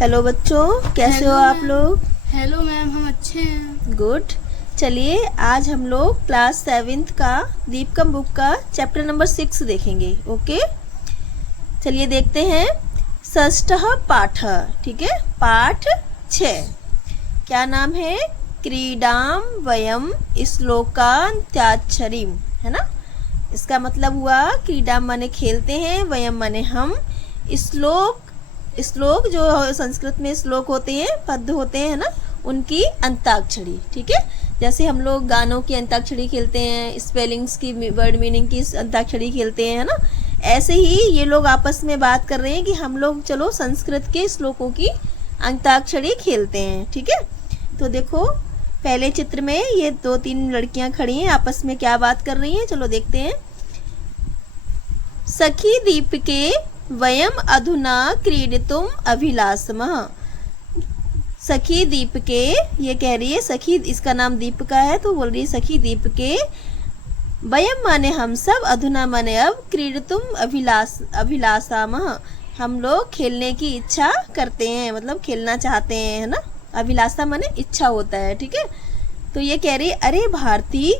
Hello बच्चों, कैसे हो आप लोग? हेलो मैम, हम अच्छे हैं। गुड। चलिए आज हम लोग क्लास 7th का दीपकम बुक का चैप्टर नंबर 6 देखेंगे। ओके, चलिए देखते हैं। षष्ठः पाठ, ठीक है, पाठ 6। क्या नाम है? क्रीडाम वयम श्लोकांत्याक्षरीम, है ना। इसका मतलब हुआ क्रीडाम माने खेलते हैं, वयम माने हम, श्लोक जो संस्कृत में श्लोक होते हैं, पद होते हैं ना, उनकी अंताक्षरी। ठीक है, जैसे हम लोग गानों की अंताक्षरी खेलते हैं, स्पेलिंग्स की, वर्ड मीनिंग की अंताक्षरी खेलते हैं, है ना। ऐसे ही ये लोग आपस में बात कर रहे हैं कि हम लोग चलो संस्कृत के श्लोकों की अंताक्षरी खेलते हैं। ठीक है, तो देखो पहले चित्र में ये 2-3 लड़कियां खड़ी हैं, आपस में क्या बात कर रही हैं, चलो देखते हैं। सखी दीपके वयम अधुना क्रीडितुम अभिलाषमः। सखी दीपके, ये कह रही है, सखी इसका नाम दीपिका है तो बोल रही है सखी दीपके, वयम माने हम सब, अधुना माने अब, क्रीडितुम अभिलाषामः हम लोग खेलने की इच्छा करते हैं, मतलब खेलना चाहते हैं, है ना। अभिलाषा माने इच्छा होता है। ठीक है, तो ये कह रही, अरे भारती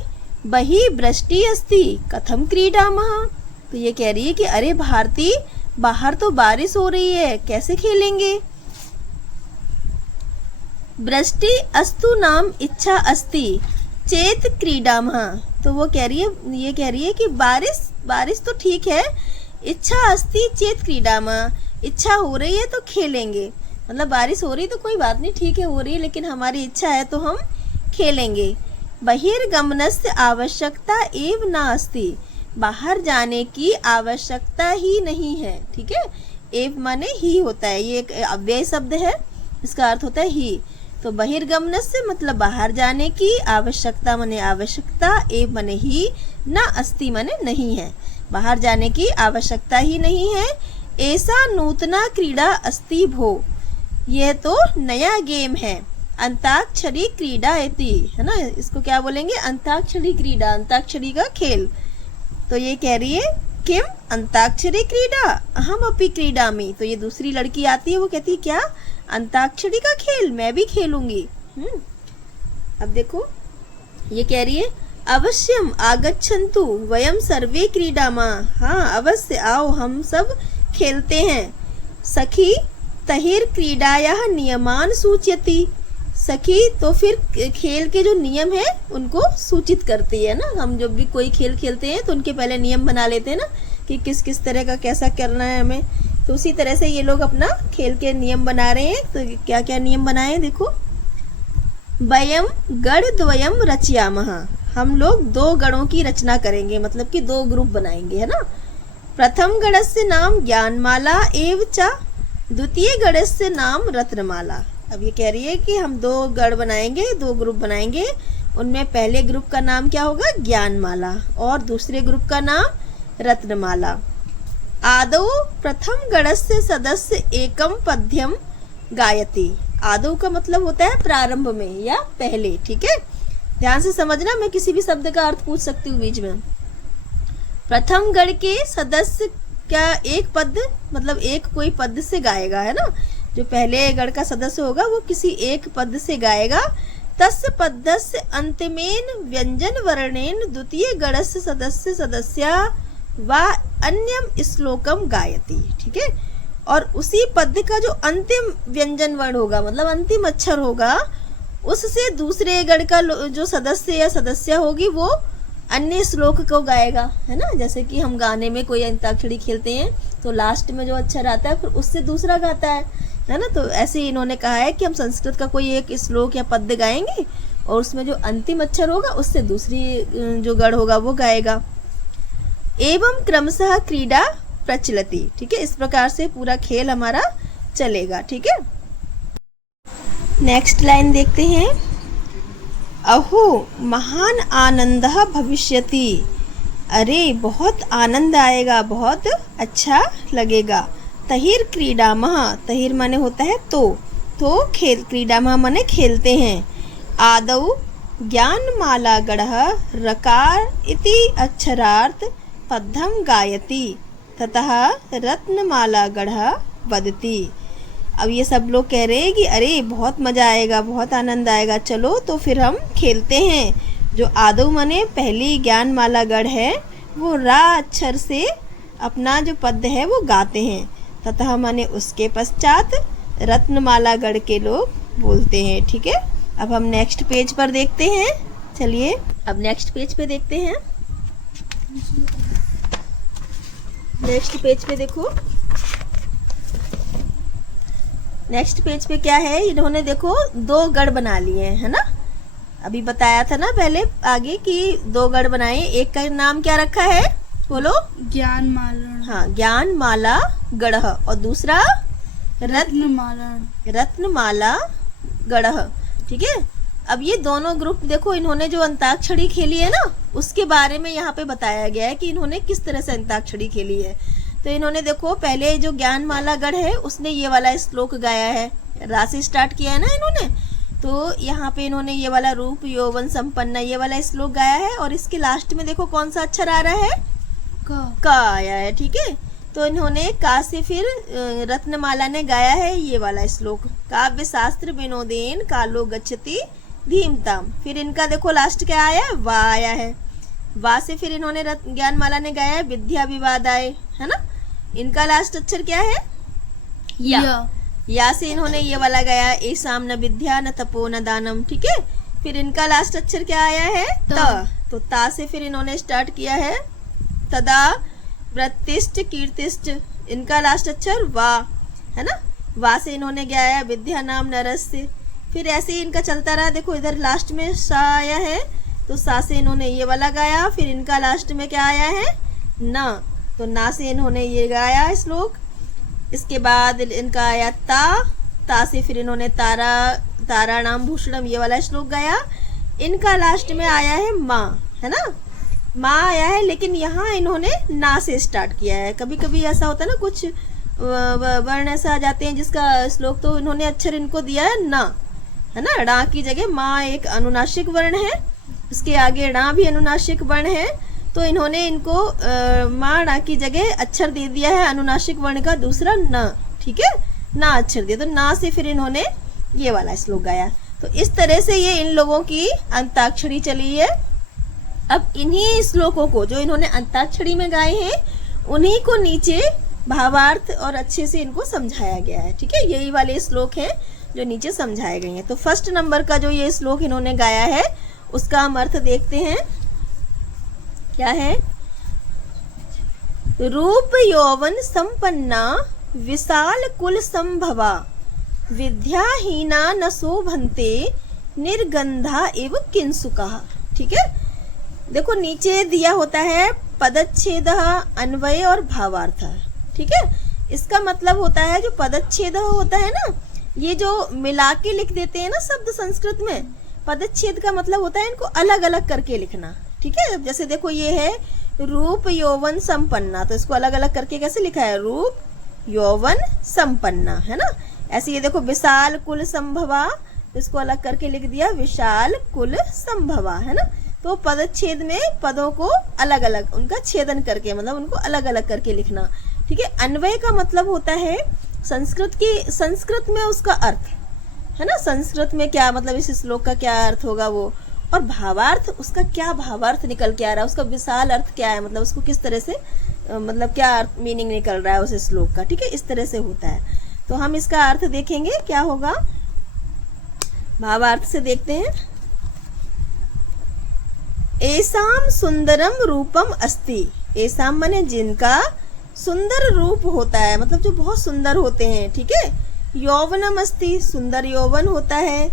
बही वृष्टि अस्ति कथम क्रीडामः। तो ये कह रही है कि अरे भारती, बाहर तो बारिश हो रही है, कैसे खेलेंगे। वृष्टि अस्तु नाम इच्छा अस्ति चेत क्रीडामः। तो वो कह रही है, ये कह रही है कि बारिश तो ठीक है, इच्छा अस्ति चेत क्रीडामः, इच्छा हो रही है तो खेलेंगे। मतलब बारिश हो रही तो कोई बात नहीं, ठीक है हो रही है, लेकिन हमारी इच्छा है तो हम खेलेंगे। बहिर्गमनस्य आवश्यकता एव न अस्ति, बाहर जाने की आवश्यकता ही नहीं है। ठीक है, एव माने ही होता है, ये एक अव्यय शब्द है, इसका अर्थ होता है ही। तो बहिर्गमनस्य मतलब बाहर जाने की, आवश्यकता माने आवश्यकता, एव माने ही, न अस्ति माने नहीं है, बाहर जाने की आवश्यकता ही नहीं है। ऐसा नूतना क्रीड़ा अस्ति भो, यह तो नया गेम है, अंताक्षरी क्रीड़ा इति, है ना। इसको क्या बोलेंगे? अंताक्षरी क्रीड़ा, अंताक्षरी का खेल। तो ये कह रही है किम अंताक्षरी क्रीड़ा अहम अपि क्रीडामि। तो ये दूसरी लड़की आती है, वो कहती है क्या अंताक्षरी का खेल, मैं भी खेलूंगी। अब देखो ये कह रही है अवश्यम आगच्छन्तु वयम सर्वे क्रीडामः, हाँ अवश्य आओ, हम सब खेलते हैं। सखी तहिर क्रीडायाः नियमान सूचयति, सखी तो फिर खेल के जो नियम है उनको सूचित करती है ना। हम जब भी कोई खेल खेलते हैं तो उनके पहले नियम बना लेते हैं ना, कि किस किस तरह का कैसा करना है हमें। तो उसी तरह से ये लोग अपना खेल के नियम बना रहे हैं। तो क्या क्या नियम बनाए देखो। वयम गण द्वयम रचयामः, हम लोग 2 गणों की रचना करेंगे, मतलब कि 2 ग्रुप बनाएंगे, है ना। प्रथम गणस्य नाम ज्ञानमाला एव च द्वितीय गणस्य नाम रत्नमाला। अब ये कह रही है कि हम 2 गण बनाएंगे, 2 ग्रुप बनाएंगे, उनमें पहले ग्रुप का नाम क्या होगा? ज्ञानमाला, और दूसरे ग्रुप का नाम रत्नमाला। आदौ प्रथम गणस्य सदस्य एकम पद्यम गायति, आदौ का मतलब होता है प्रारंभ में या पहले। ठीक है, ध्यान से समझना, मैं किसी भी शब्द का अर्थ पूछ सकती हूँ बीच में। प्रथम गण के सदस्य क्या एक पद, मतलब एक कोई पद से गाएगा, है ना। जो पहले गण का सदस्य होगा वो किसी एक पद से गाएगा। तस्य पदस्य अंतिमेन व्यंजन वर्णेन द्वितीय गणस्य सदस्य सदस्या व अन्यम श्लोकम गायति। ठीक है, और उसी पद का जो अंतिम व्यंजन वर्ण होगा, मतलब अंतिम अक्षर होगा, उससे दूसरे गण का जो सदस्य या सदस्या होगी वो अन्य श्लोक को गाएगा, है ना। जैसे कि हम गाने में कोई अंताक्षरी खेलते हैं तो लास्ट में जो अक्षर आता है फिर उससे दूसरा गाता है ना। तो ऐसे ही इन्होंने कहा है कि हम संस्कृत का कोई एक श्लोक या पद्य गाएंगे और उसमें जो अंतिम अक्षर होगा उससे दूसरी जो गण होगा वो गाएगा। एवं क्रमशः क्रीड़ा प्रचलति। ठीक है, इस प्रकार से पूरा खेल हमारा चलेगा। ठीक है, नेक्स्ट लाइन देखते हैं। अहो महान आनंदः भविष्यति, अरे बहुत आनंद आएगा, बहुत अच्छा लगेगा। तहिर क्रीडामः, तहिर माने होता है तो खेल, क्रीडामः माने खेलते हैं। आदौ ज्ञानमाला गणः रकार इति अक्षरार्थ पद्यं गायति, ततः रत्नमाला गणः वदति। अब ये सब लोग कह रहे हैं कि अरे बहुत मज़ा आएगा, बहुत आनंद आएगा, चलो तो फिर हम खेलते हैं। जो आदौ माने पहली ज्ञानमाला गढ़ है, वो रा अक्षर से अपना जो पद है वो गाते हैं। ततः माने उसके पश्चात रत्नमाला गढ़ के लोग बोलते हैं। ठीक है, अब हम नेक्स्ट पेज पर देखते हैं। चलिए अब नेक्स्ट पेज पे देखते हैं। नेक्स्ट पेज पे देखो, नेक्स्ट पेज पे क्या है, इन्होंने देखो 2 गढ़ बना लिए हैं, है ना। अभी बताया था ना पहले आगे कि 2 गढ़ बनाए। एक का नाम क्या रखा है, बोलो। ज्ञानमाला। हाँ, ज्ञानमाला गढ़, और दूसरा रत्नमाला। रत्नमाला गढ़। ठीक है, अब ये दोनों ग्रुप देखो, इन्होंने जो अंताक्षरी खेली है ना, उसके बारे में यहाँ पे बताया गया है कि इन्होंने किस तरह से अंताक्षरी खेली है। तो इन्होंने देखो पहले जो ज्ञानमाला गढ़ है उसने ये वाला श्लोक गाया है, रा से स्टार्ट किया है ना इन्होंने। तो यहाँ पे इन्होंने ये वाला रूप यौवन संपन्न ये वाला श्लोक गाया है, और इसके लास्ट में देखो कौन सा अक्षर आ रहा है, का आया है। ठीक है, तो इन्होंने का से फिर रत्नमाला ने गाया है ये वाला श्लोक, काव्य शास्त्र विनोदेन कालो गच्छति धीमताम। फिर इनका देखो लास्ट क्या आया है, वा आया है। वा से फिर इन्होंने ज्ञानमाला ने गाया है विद्या विवाद आए, है ना। इनका लास्ट अक्षर क्या है, या से इन्होंने ये वाला गाया, ऐसाम न विद्या न तपो न दानम। ठीक है, फिर इनका लास्ट अक्षर क्या आया है, त। तो ता से फिर इन्होंने स्टार्ट किया है तदा वृत्तिष्ठ कीर्तिष्ठ। इनका लास्ट अक्षर वा, है ना। वा से इन्होंने गाया विद्या नाम नरस्य। फिर ऐसे ही इनका चलता रहा, देखो इधर लास्ट में सा आया है, तो सा से इन्होंने ये वाला गाया। फिर इनका लास्ट में क्या आया है, न, तो ना से इन्होंने ये गाया श्लोक। इसके बाद इनका आया ता से फिर इन्होंने तारा नाम भूषणम ये वाला श्लोक गाया। इनका लास्ट में आया है माँ, है ना, माँ आया है, लेकिन यहाँ इन्होंने ना से स्टार्ट किया है। कभी कभी ऐसा होता है ना, कुछ वर्ण ऐसा आ जाते हैं जिसका श्लोक, तो इन्होंने अक्षर इनको दिया है ना, है ना। ड़ा की जगह माँ एक अनुनासिक वर्ण है, इसके आगे ड़ा भी अनुनासिक वर्ण है, तो इन्होंने इनको माँ ड़ा की जगह अक्षर दे दिया है अनुनासिक वर्ण का दूसरा न। ठीक है, ना अक्षर दिया, तो ना से फिर इन्होंने ये वाला श्लोक गाया। तो इस तरह से ये इन लोगों की अंताक्षरी चली है। अब इन्हीं श्लोकों को जो इन्होंने अंताक्षरी में गाए हैं, उन्हीं को नीचे भावार्थ और अच्छे से इनको समझाया गया है। ठीक है, यही वाले श्लोक हैं जो नीचे समझाए गए हैं। तो फर्स्ट नंबर का जो ये श्लोक इन्होंने गाया है उसका हम अर्थ देखते हैं, क्या है। रूप यौवन संपन्ना विशाल कुल संभवा विद्याहीना न शोभन्ते निर्गंधा एव किंसुका। ठीक है, देखो नीचे दिया होता है पदच्छेद, अन्वय और भावार्थ। ठीक है, इसका मतलब होता है जो पदच्छेद होता है ना, ये जो मिला के लिख देते हैं ना शब्द संस्कृत में, पदच्छेद का मतलब होता है इनको अलग अलग करके लिखना। ठीक है, जैसे देखो ये है रूप यौवन संपन्ना, तो इसको अलग अलग करके कैसे लिखा है, रूप यौवन संपन्ना, है ना। ऐसे ये देखो विशाल कुल संभवा, इसको अलग करके लिख दिया विशाल कुल संभवा, है ना। तो पदच्छेद में पदों को अलग अलग उनका छेदन करके, मतलब उनको अलग अलग करके लिखना। ठीक है, अन्वय का मतलब होता है संस्कृत में उसका अर्थ, है ना, संस्कृत में क्या मतलब इस श्लोक का क्या अर्थ होगा वो, और भावार्थ उसका क्या भावार्थ निकल के आ रहा है, उसका विशाल अर्थ क्या है, मतलब उसको किस तरह से मतलब क्या अर्थ मीनिंग निकल रहा है उस श्लोक का। ठीक है, इस तरह से होता है। तो हम इसका अर्थ देखेंगे क्या होगा, भावार्थ से देखते हैं। ऐसाम सुंदरम रूपम अस्ति, ऐसाम माने जिनका सुंदर रूप होता है, मतलब जो बहुत सुंदर होते हैं। ठीक है, यौवनम अस्ति सुंदर यौवन होता है।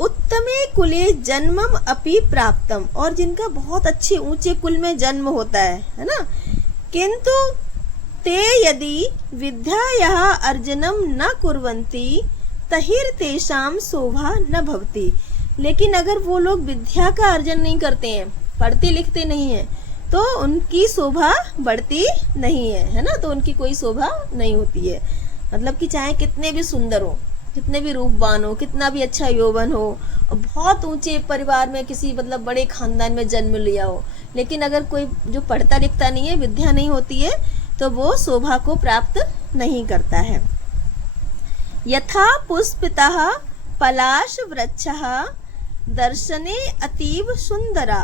उत्तमे कुले जन्मम अपि प्राप्तम, और जिनका बहुत अच्छे ऊंचे कुल में जन्म होता है ना। किंतु ते यदि विद्यायाः अर्जनम न कुर्वन्ति तहिर तेषाम शोभा न भवति, लेकिन अगर वो लोग विद्या का अर्जन नहीं करते हैं, पढ़ते लिखते नहीं हैं, तो उनकी शोभा बढ़ती नहीं है ना, तो उनकी कोई शोभा नहीं होती है। मतलब कि चाहे कितने भी सुंदर हो, कितने भी रूपवान हो, कितना भी अच्छा यौवन हो, और बहुत ऊंचे परिवार में किसी मतलब बड़े खानदान में जन्म लिया हो, लेकिन अगर कोई जो पढ़ता लिखता नहीं है, विद्या नहीं होती है, तो वो शोभा को प्राप्त नहीं करता है। यथा पुष्पितः पलाश वृक्षः दर्शने अतीव सुंदरा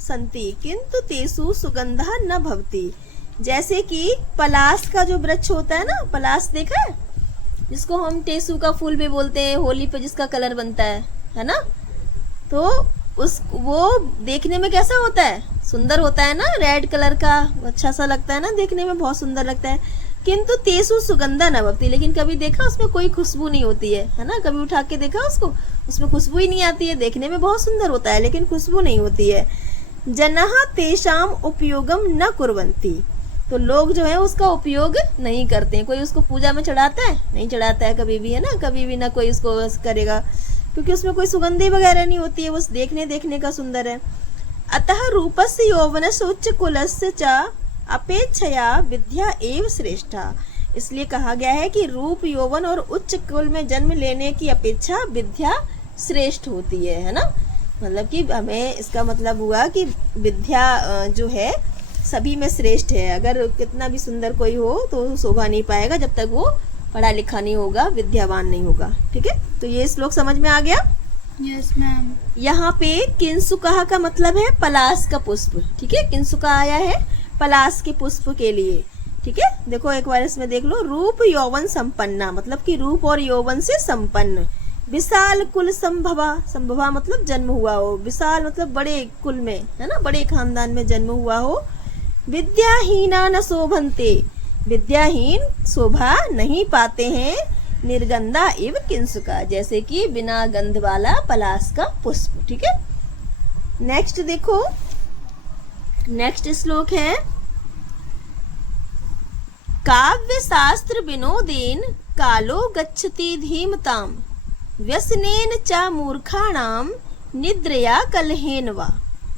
संति किंतु तेसु सुगंधः न भवति। जैसे कि पलाश का जो वृक्ष होता है ना, पलाश देखा है, जिसको हम टेसू का फूल भी बोलते हैं, होली पे जिसका कलर बनता है ना, तो वो देखने में कैसा होता है, सुंदर होता है ना, रेड कलर का, अच्छा सा लगता है ना, देखने में बहुत सुंदर लगता है। किंतु तेसु सुगंधा न भवति, लेकिन कभी देखा उसमें कोई खुशबू नहीं होती है ना, कभी उठा के देखा उसको, उसमें खुशबू ही नहीं आती है, देखने में बहुत सुंदर होता है लेकिन खुशबू नहीं होती है। जनः तेषाम उपयोगम न कुर्वन्ति, तो लोग जो है उसका उपयोग नहीं करते हैं। कोई उसको पूजा में चढ़ाता है, नहीं चढ़ाता है कभी भी, है ना, कभी भी ना कोई उसको करेगा, क्योंकि उसमें कोई सुगंधी वगैरह नहीं होती है, वो देखने का सुंदर है। अतः रूपस्य यौवनस्य उच्च कुलस्य च अपेक्षया विद्या एव श्रेष्ठा, इसलिए कहा गया है कि रूप, यौवन और उच्च कुल में जन्म लेने की अपेक्षा विद्या श्रेष्ठ होती है ना। मतलब कि हमें इसका मतलब हुआ कि विद्या जो है सभी में श्रेष्ठ है। अगर कितना भी सुंदर कोई हो तो शोभा नहीं पाएगा जब तक वो पढ़ा लिखा नहीं होगा, विद्यावान नहीं होगा। ठीक है, तो ये श्लोक समझ में आ गया? Yes ma'am. यहाँ पे किंसुका का मतलब है पलाश का पुष्प। ठीक है, किंसुका आया है पलाश के पुष्प के लिए। ठीक है, देखो एक बार इसमें देख लो, रूप यौवन संपन्ना, मतलब कि रूप और यौवन से संपन्न। विशाल कुल संभवा, संभवा मतलब जन्म हुआ हो, विशाल मतलब बड़े कुल में, है ना, बड़े खानदान में जन्म हुआ हो। विद्याहीना न शोभन्ते, विद्याहीन शोभा नहीं पाते हैं। निर्गंधा इव किंसुका, जैसे कि बिना गंध वाला पलाश का पुष्प। ठीक है, नेक्स्ट देखो, नेक्स्ट श्लोक है, काव्य शास्त्र विनोदेन कालो गच्छति धीमताम व्यसनेन च मूर्खाणाम निद्रया कलहेन वा।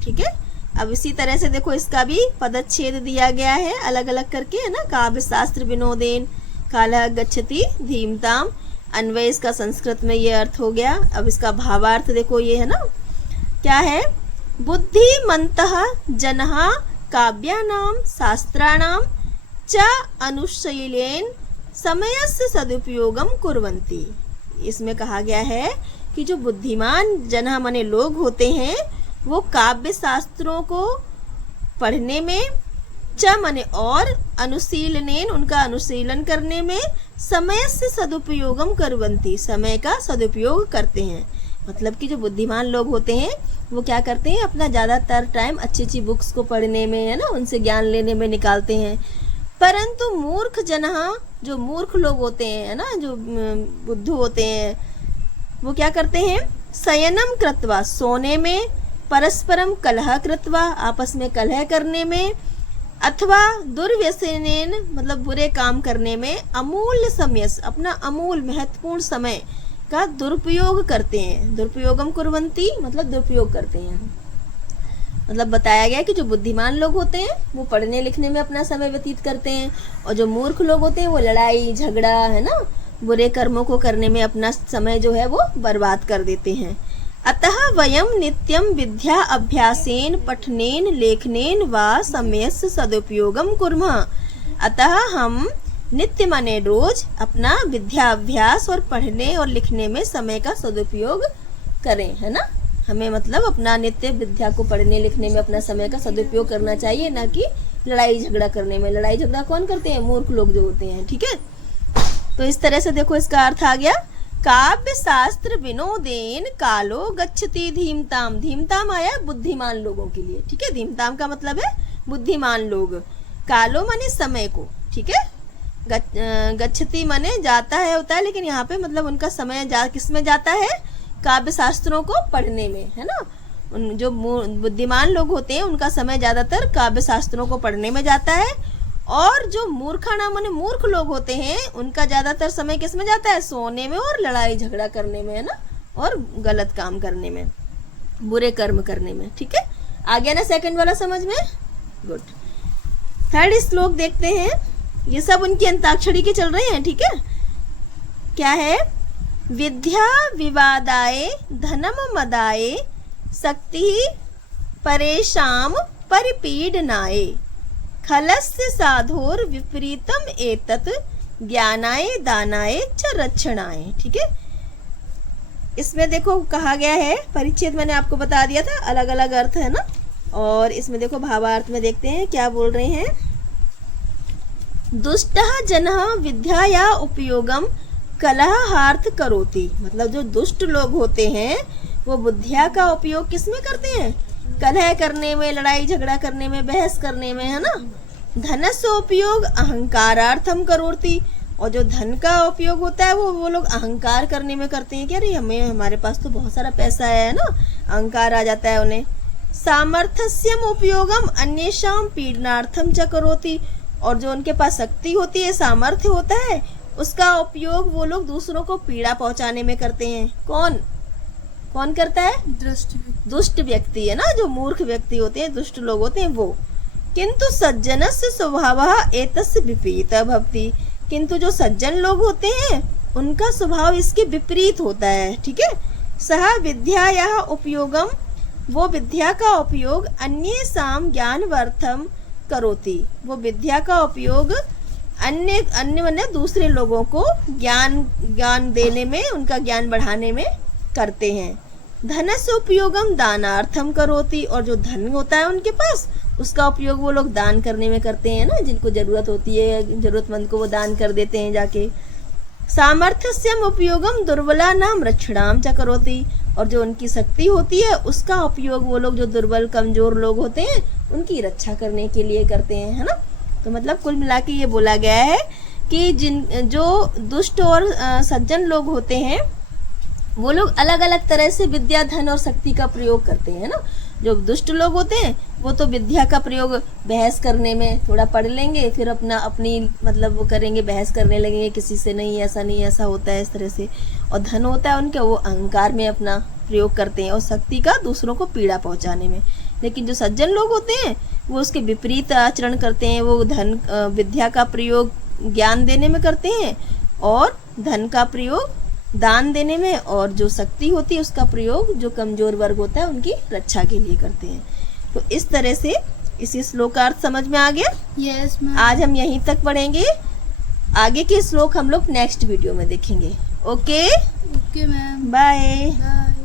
ठीक है, अब इसी तरह से देखो इसका भी पदच्छेद दिया गया है अलग अलग करके, है ना। काव्य शास्त्र विनोदेन कालः गच्छति धीमताम, अन्वय इसका संस्कृत में ये अर्थ हो गया। अब इसका भावार्थ देखो, ये है ना, क्या है, बुद्धिमन्तः जनः काव्यानां शास्त्राणां च अनुशीलेन समयस्य सदुपयोगम कुर्वन्ति। इसमें कहा गया है कि जो बुद्धिमान जनः माने लोग होते हैं, वो काव्य शास्त्रों को पढ़ने में, च माने और, अनुशीलनेन उनका अनुशीलन करने में, समय से सदुपयोगम कुर्वन्ति समय का सदुपयोग करते हैं। मतलब कि जो बुद्धिमान लोग होते हैं वो क्या करते हैं, अपना ज़्यादातर टाइम अच्छी अच्छी बुक्स को पढ़ने में, है ना, उनसे ज्ञान लेने में निकालते हैं। परंतु मूर्ख जनः, जो मूर्ख लोग होते हैं, है ना, जो बुद्धू होते हैं, वो क्या करते हैं, शयनम कृत्वा सोने में, परस्परम कलह कृत्वा आपस में कलह करने में, अथवा दुर्व्यसनेन मतलब बुरे काम करने में, अमूल्य समय अपना अमूल महत्वपूर्ण समय का दुरुपयोग करते हैं। दुरुपयोगम कुर्वन्ति मतलब दुरुपयोग करते हैं। मतलब बताया गया कि जो बुद्धिमान लोग होते हैं वो पढ़ने लिखने में अपना समय व्यतीत करते हैं, और जो मूर्ख लोग होते हैं वो लड़ाई झगड़ा, है ना, बुरे कर्मों को करने में अपना समय जो है वो बर्बाद कर देते हैं। अतः वयम नित्यम विद्या अभ्यासेन पठनेन लेखनेन वा समयस्य सदुपयोगम कुर्मः। अतः हम नित्य माने रोज अपना विद्या अभ्यास और पढ़ने और लिखने में समय का सदुपयोग करें, है ना। हमें मतलब अपना नित्य विद्या को पढ़ने लिखने में अपना समय का सदुपयोग करना चाहिए, ना कि लड़ाई झगड़ा करने में। लड़ाई झगड़ा कौन करते हैं, मूर्ख लोग जो होते हैं। ठीक है, तो इस तरह से देखो इसका अर्थ आ गया, काव्य शास्त्र विनोदेन कालो गच्छति धीमताम। धीमताम आया बुद्धिमान लोगों के लिए। ठीक है, धीमताम का मतलब है बुद्धिमान लोग, कालो माने समय को। ठीक है, गच्छति माने जाता है होता है, लेकिन यहाँ पे मतलब उनका समय किस में जाता है, काव्य शास्त्रों को पढ़ने में, है ना। उन जो बुद्धिमान लोग होते हैं उनका समय ज्यादातर काव्य शास्त्रों को पढ़ने में जाता है, और जो मूर्खाना माने मूर्ख लोग होते हैं उनका ज्यादातर समय किस में जाता है, सोने में और लड़ाई झगड़ा करने में, है ना, और गलत काम करने में, बुरे कर्म करने में। ठीक है, आ गया ना सेकंड वाला समझ में? गुड। थर्ड श्लोक देखते हैं, ये सब उनकी अंताक्षरी के चल रहे हैं। ठीक है, क्या है, विद्या विवादाय धनम मदाय शक्ति परेशाम परिपीडनाय खलस्य साधोर विपरीतम एतत् ज्ञानाय दानाय च रक्षणाय। ठीक है, इसमें देखो कहा गया है, परिच्छेद मैंने आपको बता दिया था, अलग अलग अर्थ है ना। और इसमें देखो भावार्थ में देखते हैं क्या बोल रहे हैं। दुष्टः जनः विद्याया उपयोगम कलहार्थ करोति। मतलब जो दुष्ट लोग होते हैं वो बुद्धिया का उपयोग किस में करते हैं? कलह करने में, लड़ाई झगड़ा करने में, बहस करने में, है ना। धनस्य उपयोग अहंकारार्थम करोति। और जो धन का उपयोग होता है वो लोग अहंकार करने में करते हैं कि अरे हमारे पास तो बहुत सारा पैसा है ना, अहंकार आ जाता है उन्हें। सामर्थ्यम उपयोगम अन्येषां पीडनार्थम च करोति। और जो उनके पास शक्ति होती है, सामर्थ्य होता है, उसका उपयोग वो लोग दूसरों को पीड़ा पहुंचाने में करते हैं। कौन करता है? दुष्ट व्यक्ति है ना, जो मूर्ख व्यक्ति होते हैं, दुष्ट लोग होते हैं वो। किंतु सज्जनस्य स्वभावः एतस्य विपरीतः भवति। किंतु जो सज्जन लोग होते हैं उनका स्वभाव इसके विपरीत होता है। ठीक है, सह विद्यायाः उपयोगम, वो विद्या का उपयोग अन्येषां ज्ञानवर्थम करोति। वो विद्या का उपयोग अन्य माने दूसरे लोगों को ज्ञान देने में, उनका ज्ञान बढ़ाने में करते हैं। धनस्य उपयोगम दानार्थम करोति। और जो धन होता है उनके पास, उसका उपयोग वो लोग दान करने में करते हैं ना, जिनको जरूरत होती है, जरूरतमंद को वो दान कर देते हैं जाके। सामर्थ्यस्यम उपयोगम दुर्बला नाम रक्षणाम च करोति। और जो उनकी शक्ति होती है उसका उपयोग वो लोग जो दुर्बल कमजोर लोग होते हैं उनकी रक्षा करने के लिए करते हैं, है ना। तो मतलब कुल मिला के ये बोला गया है कि जो दुष्ट और सज्जन लोग होते हैं वो लोग अलग अलग तरह से विद्या, धन और शक्ति का प्रयोग करते हैं ना। जो दुष्ट लोग होते हैं वो तो विद्या का प्रयोग बहस करने में, थोड़ा पढ़ लेंगे फिर अपनी मतलब वो करेंगे, बहस करने लगेंगे किसी से, नहीं ऐसा होता है, इस तरह से। और धन होता है उनका, वो अहंकार में अपना प्रयोग करते हैं, और शक्ति का दूसरों को पीड़ा पहुंचाने में। लेकिन जो सज्जन लोग होते हैं वो उसके विपरीत आचरण करते हैं। वो विद्या का प्रयोग ज्ञान देने में करते हैं, और धन का प्रयोग दान देने में, और जो शक्ति होती है उसका प्रयोग जो कमजोर वर्ग होता है उनकी रक्षा के लिए करते हैं। तो इस तरह से इसी श्लोक का अर्थ समझ में आ गया। Yes ma'am. आज हम यहीं तक पढ़ेंगे, आगे के श्लोक हम लोग नेक्स्ट वीडियो में देखेंगे। Okay okay ma'am. Bye. Bye.